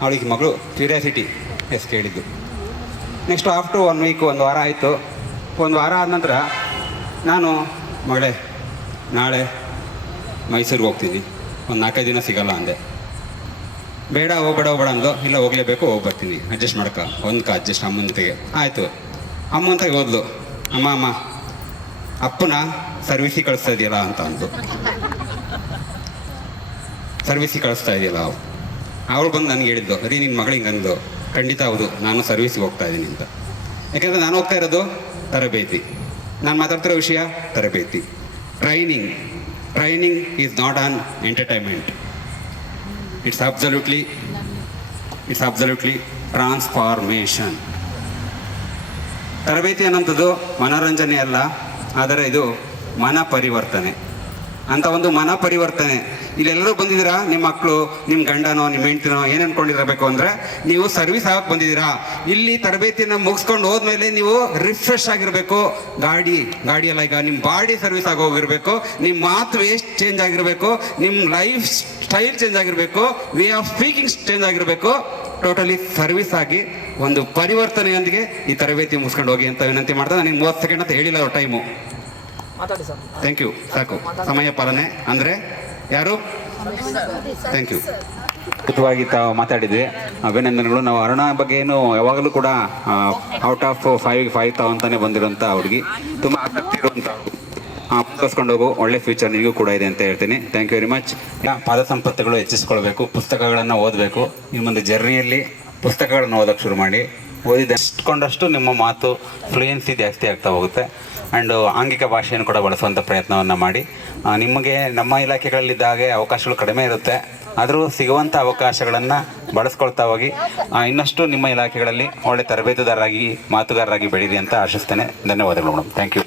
ಅವಳಿಗೆ ಮಗಳು ಕ್ಯೂರಿಯಾಸಿಟಿ ಎಸ್ ಕೇಳಿದ್ದು. ನೆಕ್ಸ್ಟ್ ಆಫ್ಟರ್ ಒನ್ ವೀಕ್ ಒಂದು ವಾರ ಆಯಿತು. ಒಂದು ವಾರ ಆದ ನಂತರ ನಾನು ಮಗಳೇ, ನಾಳೆ ಮೈಸೂರಿಗೆ ಹೋಗ್ತೀನಿ. ಒಂದು ನಾಲ್ಕೈದು ದಿನ ಸಿಗಲ್ಲ ಅಂದೆ. ಬೇಡ, ಹೋಗ್ಬೇಡ ಹೋಗ್ಬೇಡ ಅಂದು ಇಲ್ಲ, ಹೋಗಲೇಬೇಕು, ಹೋಗಿ ಬರ್ತೀನಿ. ಅಡ್ಜಸ್ಟ್ ಮಾಡ್ಕ. ಒಂದು ಅಡ್ಜಸ್ಟ್ ಅಮ್ಮನ ಜೊತೆಗೆ. ಆಯಿತು. ಅಮ್ಮನ ಓದ್ಲು. ಅಮ್ಮ ಅಮ್ಮ, ಅಪ್ಪನ ಸರ್ವಿಸಿಗೆ ಕಳಿಸ್ತಾ ಇದೆಯಲ್ಲ ಅಂತ ಅಂದು ಸರ್ವಿಸಿ ಕಳಿಸ್ತಾ ಇದೆಯಲ್ಲ ಅವಳು ಬಂದು ನನಗೆ ಹೇಳಿದ್ದು, ಅದೇ ನಿನ್ನ ಮಗಳು ಅಂದು ಖಂಡಿತ ಹೌದು, ನಾನು ಸರ್ವಿಸ್ಗೆ ಹೋಗ್ತಾ ಇದ್ದೀನಿ ಅಂತ. ಯಾಕೆಂದರೆ ನಾನು ಹೋಗ್ತಾ ಇರೋದು ತರಬೇತಿ. ನಾನು ಮಾತಾಡ್ತಿರೋ ವಿಷಯ ತರಬೇತಿ. Training training is not an entertainment it's absolutely it's absolutely transformation ತರಬೇತಿ ಅನ್ನೋಂಥದ್ದು ಮನೋರಂಜನೆ ಅಲ್ಲ, ಆದರೆ ಇದು ಮನ ಪರಿವರ್ತನೆ. ಅಂತ ಒಂದು ಮನ ಪರಿವರ್ತನೆ ಇಲ್ಲೆಲ್ಲರೂ ಬಂದಿದ್ದೀರಾ? ನಿಮ್ಮ ಮಕ್ಕಳು ನಿಮ್ಮ ಗಂಡನೋ ನಿಮ್ಮ ಹೆಂಡ್ತಿನೋ ಏನು ಅನ್ಕೊಂಡಿರಬೇಕು ಅಂದರೆ ನೀವು ಸರ್ವಿಸ್ ಆಗಕ್ಕೆ ಬಂದಿದ್ದೀರಾ? ಇಲ್ಲಿ ತರಬೇತಿಯನ್ನು ಮುಗಿಸ್ಕೊಂಡು ಹೋದ್ಮೇಲೆ ನೀವು ರಿಫ್ರೆಶ್ ಆಗಿರಬೇಕು. ಗಾಡಿ ಗಾಡಿಯೆಲ್ಲ ಈಗ ನಿಮ್ಮ ಬಾಡಿ ಸರ್ವಿಸ್ ಆಗಿ ಹೋಗಿರಬೇಕು. ನಿಮ್ಮ ಮಾತು ವೇಸ್ಟ್ ಚೇಂಜ್ ಆಗಿರಬೇಕು. ನಿಮ್ಮ ಲೈಫ್ ಸ್ಟೈಲ್ ಚೇಂಜ್ ಆಗಿರಬೇಕು. ವೇ ಆಫ್ ಸ್ಪೀಕಿಂಗ್ ಚೇಂಜ್ ಆಗಿರಬೇಕು. ಟೋಟಲಿ ಸರ್ವಿಸ್ ಆಗಿ ಒಂದು ಪರಿವರ್ತನೆಯೊಂದಿಗೆ ಈ ತರಬೇತಿ ಮುಗಿಸ್ಕೊಂಡು ಹೋಗಿ ಅಂತ ವಿನಂತಿ ಮಾಡ್ತಾ ನನಗೆ ಮೂವತ್ತು ಸೆಕೆಂಡ್ ಅಂತ ಹೇಳಿಲ್ಲ ಟೈಮು. ಮಾತಾಡಿ ಥ್ಯಾಂಕ್ ಯು ಸಾಕು. ಸಮಯ ಪಾಲನೆ. ಅಂದರೆ ಯಾರು? ಥ್ಯಾಂಕ್ ಯು ಅದ್ಭುತವಾಗಿ ತಾವು ಮಾತಾಡಿದ್ವಿ ಅಭಿನಂದನೆಗಳು. ನಾವು ಅರುಣ ಬಗ್ಗೆ ಏನು ಯಾವಾಗಲೂ ಕೂಡ ಔಟ್ ಆಫ್ ಫೈವ್ ಫೈವ್ ತಾವು ಅಂತಲೇ ಬಂದಿರೋಂಥ ಹುಡುಗಿ. ತುಂಬ ಆಸಕ್ತಿ ಇರುವಂಥ ಮುಂದುವರ್ಸ್ಕೊಂಡು ಹೋಗು. ಒಳ್ಳೆ ಫ್ಯೂಚರ್ ನಿಮಗೂ ಕೂಡ ಇದೆ ಅಂತ ಹೇಳ್ತೀನಿ. ಥ್ಯಾಂಕ್ ಯು ವೆರಿ ಮಚ್ ಪಾದ ಸಂಪತ್ತುಗಳು ಹೆಚ್ಚಿಸ್ಕೊಳ್ಬೇಕು. ಪುಸ್ತಕಗಳನ್ನು ಓದಬೇಕು. ನಿಮ್ಮೊಂದು ಜರ್ನಿಯಲ್ಲಿ ಪುಸ್ತಕಗಳನ್ನು ಓದೋಕ್ಕೆ ಶುರು ಮಾಡಿ. ಓದಿದಷ್ಟುಕೊಂಡಷ್ಟು ನಿಮ್ಮ ಮಾತು ಫ್ಲೂಯೆನ್ಸಿ ಜಾಸ್ತಿ ಆಗ್ತಾ ಹೋಗುತ್ತೆ. ಆ್ಯಂಡ್ ಆಂಗಿಕ ಭಾಷೆಯನ್ನು ಕೂಡ ಬಳಸುವಂಥ ಪ್ರಯತ್ನವನ್ನು ಮಾಡಿ. ನಿಮಗೆ ನಮ್ಮ ಇಲಾಖೆಗಳಲ್ಲಿದ್ದಾಗೆ ಅವಕಾಶಗಳು ಕಡಿಮೆ ಇರುತ್ತೆ. ಆದರೂ ಸಿಗುವಂಥ ಅವಕಾಶಗಳನ್ನು ಬಳಸ್ಕೊಳ್ತಾ ಹೋಗಿ. ಇನ್ನಷ್ಟು ನಿಮ್ಮ ಇಲಾಖೆಗಳಲ್ಲಿ ಒಳ್ಳೆ ತರಬೇತುದಾರರಾಗಿ, ಮಾತುಗಾರರಾಗಿ ಬೆಳೀರಿ ಅಂತ ಆಶಿಸ್ತೇನೆ. ಧನ್ಯವಾದಗಳು ಮೇಡಮ್ ಥ್ಯಾಂಕ್ ಯು